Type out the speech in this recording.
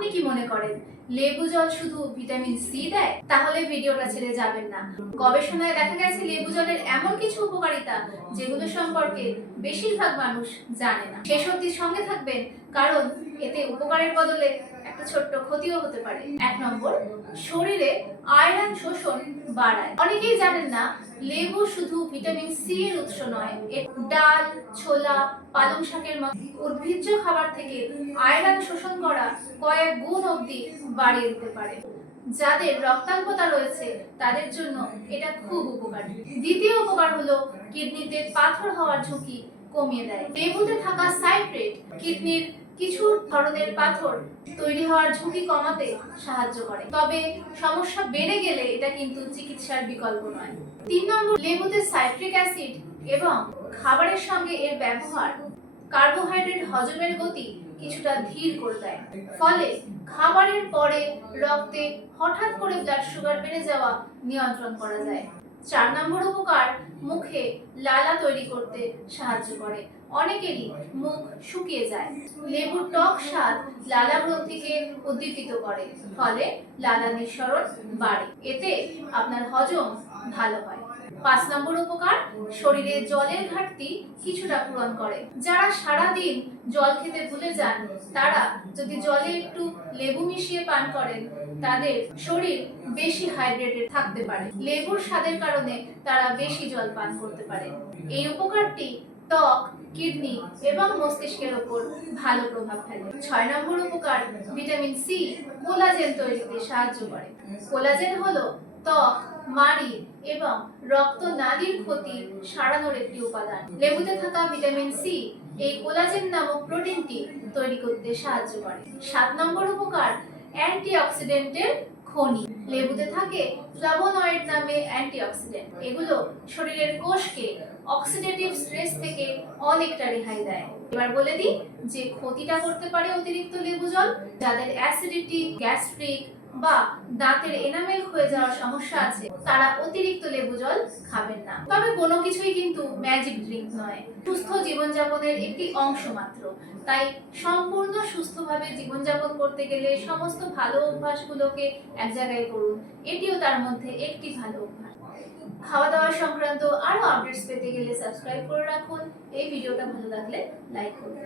আপনি কি মনে করেন লেবু জল শুধু ভিটামিন সি দেয়? তাহলে ভিডিওটা ছেড়ে যাবেন না। গবেষণায় দেখা গেছে লেবু জলের এমন কিছু উপকারিতা যেগুলো সম্পর্কে বেশিরভাগ মানুষ জানে না। শেষ অবধি সঙ্গে থাকবেন, কারণ এতে উপকারের বদলে একটা ছোট্ট ক্ষতিও হতে পারে। 1 নম্বর, শরীরে আয়রন শোষণ বাড়ায়। অনেকেই জানেন না লেবু শুধু ভিটামিন সি এর উৎস নয়, ডাল, ছোলা, পালং শাকের মতো উদ্ভিজ্জ খাবার থেকে আয়রন শোষণ করা কয়েক গুণ অবধি বাড়িয়ে দিতে পারে। যাদের রক্তাল্পতা রয়েছে তাদের জন্য এটা খুব উপকারী। দ্বিতীয় উপকার হলো কিডনিতে পাথর হওয়ার ঝুঁকি কমিয়ে দেয়। লেবুতে থাকা সাইট্রেট কিডনির কিছু ধরনের পাথর তৈরি হওয়ার ঝুঁকি কমাতে সাহায্য করে। তবে সমস্যা বেড়ে গেলে এটা কিন্তু চিকিৎসার বিকল্প নয়। 3 নম্বর, লেবুতে সাইট্রিক অ্যাসিড এবং খাবারের সঙ্গে এর ব্যবহার কার্বোহাইড্রেট হজমের গতি কিছুটা ধীর করে দেয়। ফলে খাবারের পরে রক্তে হঠাৎ করে ব্লাড সুগার বেড়ে যাওয়া নিয়ন্ত্রণ করা যায়। 4 নম্বর উপকার, মুখে লালা তৈরি করতে সাহায্য করে। অনেকেরই মুখ শুকিয়ে যায়। লেবুর টক স্বাদ লালা গ্রন্থিকে উদ্দীপিত করে, ফলে লালা নিঃসরণ বাড়ে। এতে আপনার হজম ভালো হয়। 5 নম্বর উপকার, শরীরে জলের ঘাটতি কিছুটা পূরণ করে। যারা সারাদিন জল খেতে ভুলে যান, তারা যদি জলে একটু লেবু মিশিয়ে পান করেন, তাদের শরীর বেশি হাইড্রেটেড থাকতে পারে। লেবুর স্বাদের কারণে তারা বেশি জল পান করতে পারে। এই উপকারটি ত্বক, কিডনি এবং মস্তিষ্কের উপর ভালো প্রভাব ফেলে। 6 নম্বর উপকার, ভিটামিন সি কোলাজেন তৈরিতে সাহায্য করে। কোলাজেন হলো ত্বক, মাড়ি এবং রক্তনালীর ক্ষতি সারানোর একটি উপাদান। লেবুতে থাকা ভিটামিন সি এই কোলাজেন নামক প্রোটিনটি তৈরি করতে সাহায্য করে। 7 নম্বর উপকার, অ্যান্টিঅক্সিডেন্টের খনি। লেবুতে থাকে ফ্লাভোনয়েড নামে অ্যান্টিঅক্সিডেন্ট। এগুলো শরীরের কোষকে অক্সিডেটিভ স্ট্রেস থেকে অনেকটা রেহাই দেয়। এবার বলে দিই যে ক্ষতিটা করতে পারে অতিরিক্ত লেবু জল। যাদের অ্যাসিডিটি, গ্যাস্ট্রিক বা দাঁতের এনামেল ক্ষয়ে যাওয়ার সমস্যা আছে, তারা অতিরিক্ত লেবু জল খাবেন না। তবে কোনো কিছুই কিন্তু ম্যাজিক ড্রিঙ্ক নয়, সুস্থ জীবনযাপনের একটি অংশ মাত্র। তাই সম্পূর্ণ সুস্থভাবে জীবনযাপন করতে গেলে সমস্ত ভালো অভ্যাসগুলোকে এক জায়গায় করুন। এটিও তার মধ্যে একটি ভালো অভ্যাস। খাওয়া দাওয়া সংক্রান্ত আরো আপডেটস পেতে গেলে সাবস্ক্রাইব করে রাখুন। এই ভিডিওটা ভালো লাগলে লাইক করুন।